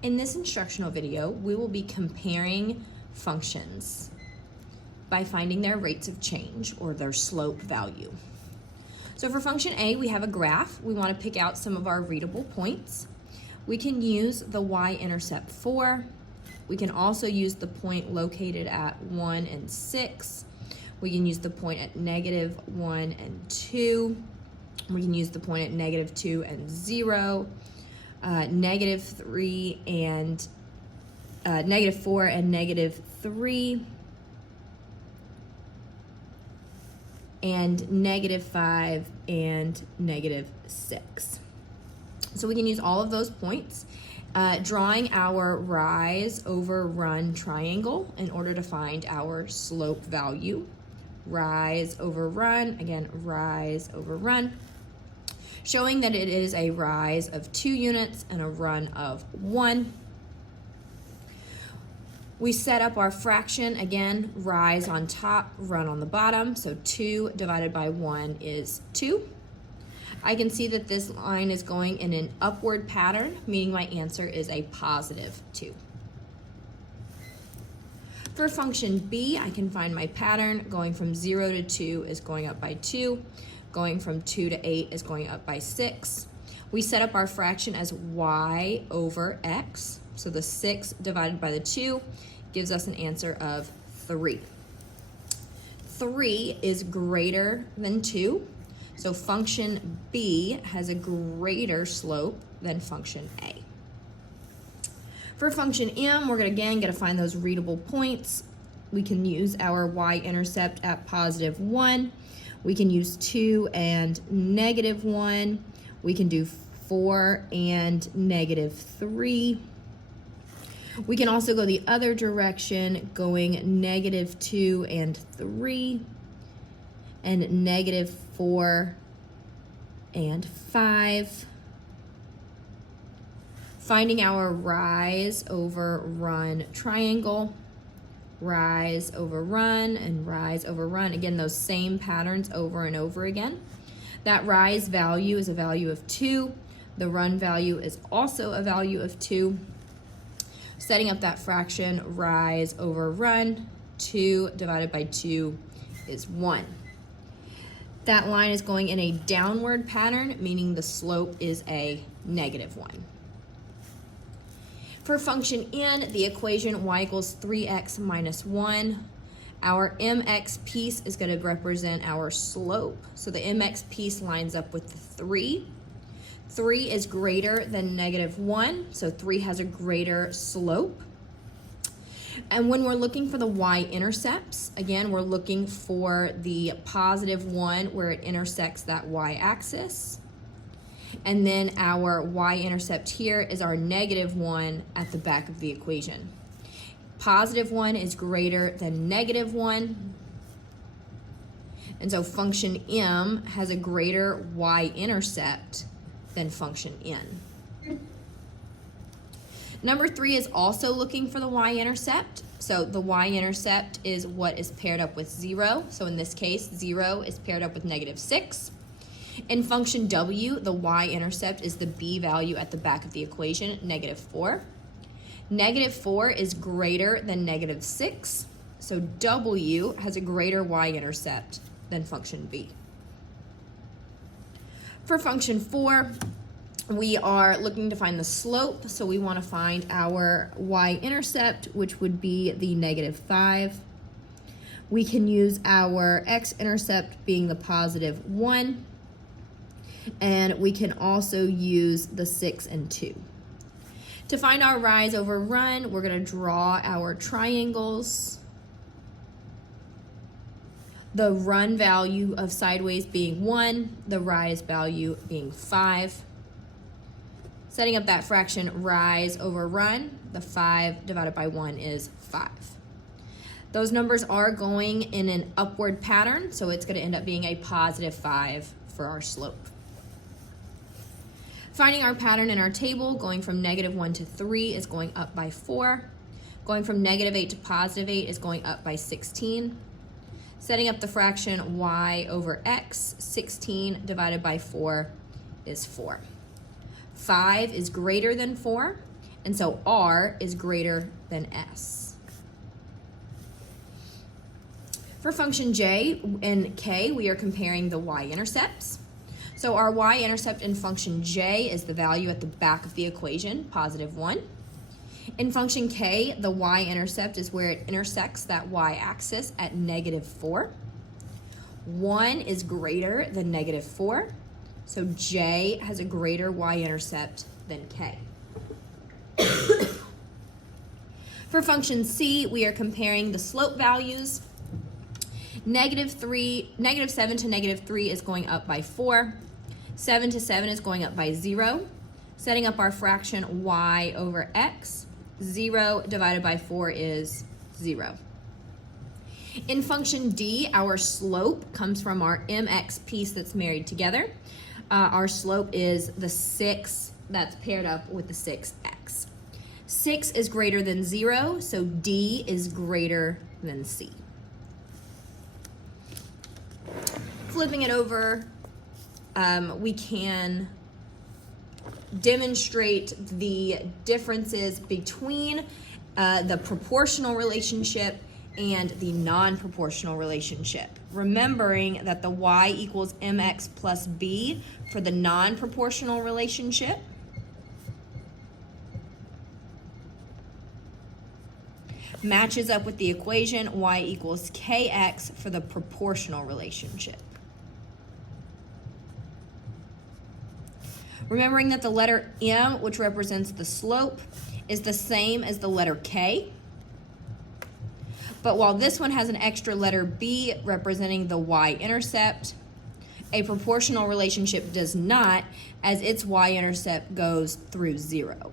In this instructional video, we will be comparing functions by finding their rates of change or their slope value. So for function A, we have a graph. We want to pick out some of our readable points. We can use the y-intercept 4. We can also use the point located at 1 and 6. We can use the point at -1 and 2. We can use the point at -2 and 0. -3 and -4 and -3, and -5 and -6. So we can use all of those points, drawing our rise over run triangle in order to find our slope value. Rise over run, again, rise over run, showing that it is a rise of 2 units and a run of 1. We set up our fraction, again, rise on top, run on the bottom, so 2 divided by 1 is 2. I can see that this line is going in an upward pattern, meaning my answer is a positive 2. For function B, I can find my pattern. Going from 0 to 2 is going up by 2. Going from 2 to 8 is going up by 6. We set up our fraction as y over x. So the 6 divided by the 2 gives us an answer of 3. 3 is greater than 2. So function B has a greater slope than function A. For function M, we're going to find those readable points. We can use our y-intercept at +1. We can use 2 and -1. We can do 4 and -3. We can also go the other direction, going -2 and 3, and -4 and 5. Finding our rise over run triangle. Rise over run and rise over run. Again, those same patterns over and over again. That rise value is a value of 2. The run value is also a value of 2. Setting up that fraction, rise over run, 2 divided by 2 is 1. That line is going in a downward pattern, meaning the slope is a -1. For function N, the equation y equals 3x minus 1. Our mx piece is going to represent our slope. So the mx piece lines up with the 3. 3 is greater than -1, so 3 has a greater slope. And when we're looking for the y-intercepts, again, we're looking for the +1 where it intersects that y-axis. And then our y-intercept here is our -1 at the back of the equation. +1 is greater than -1. And so function M has a greater y-intercept than function N. Number 3 is also looking for the y-intercept. So the y-intercept is what is paired up with 0. So in this case, 0 is paired up with -6. In function W, the y-intercept is the b value at the back of the equation, -4. -4 is greater than -6, so W has a greater y-intercept than function B. For function 4, we are looking to find the slope, so we want to find our y-intercept, which would be the -5. We can use our x-intercept being the +1. And we can also use the 6 and 2. To find our rise over run, we're going to draw our triangles. The run value of sideways being 1, the rise value being 5. Setting up that fraction, rise over run, the 5 divided by 1 is 5. Those numbers are going in an upward pattern, so it's going to end up being a +5 for our slope. Finding our pattern in our table, going from -1 to 3 is going up by 4. Going from -8 to +8 is going up by 16. Setting up the fraction y over x, 16 divided by 4 is 4. 5 is greater than 4, And so R is greater than S. For function J and K, we are comparing the y-intercepts. So our y-intercept in function J is the value at the back of the equation, positive 1. In function K, the y-intercept is where it intersects that y-axis at negative 4. 1 is greater than negative 4, so J has a greater y-intercept than K. For function C, we are comparing the slope values. Negative 7 to negative 3 is going up by 4. 7 to 7 is going up by 0. Setting up our fraction y over x, 0 divided by 4 is 0. In function D, our slope comes from our mx piece that's married together. Our slope is the 6 that's paired up with the 6x. 6 is greater than 0, so D is greater than C. Flipping it over, we can demonstrate the differences between the proportional relationship and the non-proportional relationship. Remembering that the y equals mx plus b for the non-proportional relationship matches up with the equation y equals kx for the proportional relationship. Remembering that the letter M, which represents the slope, is the same as the letter K. But while this one has an extra letter B representing the y-intercept, a proportional relationship does not, as its y-intercept goes through 0.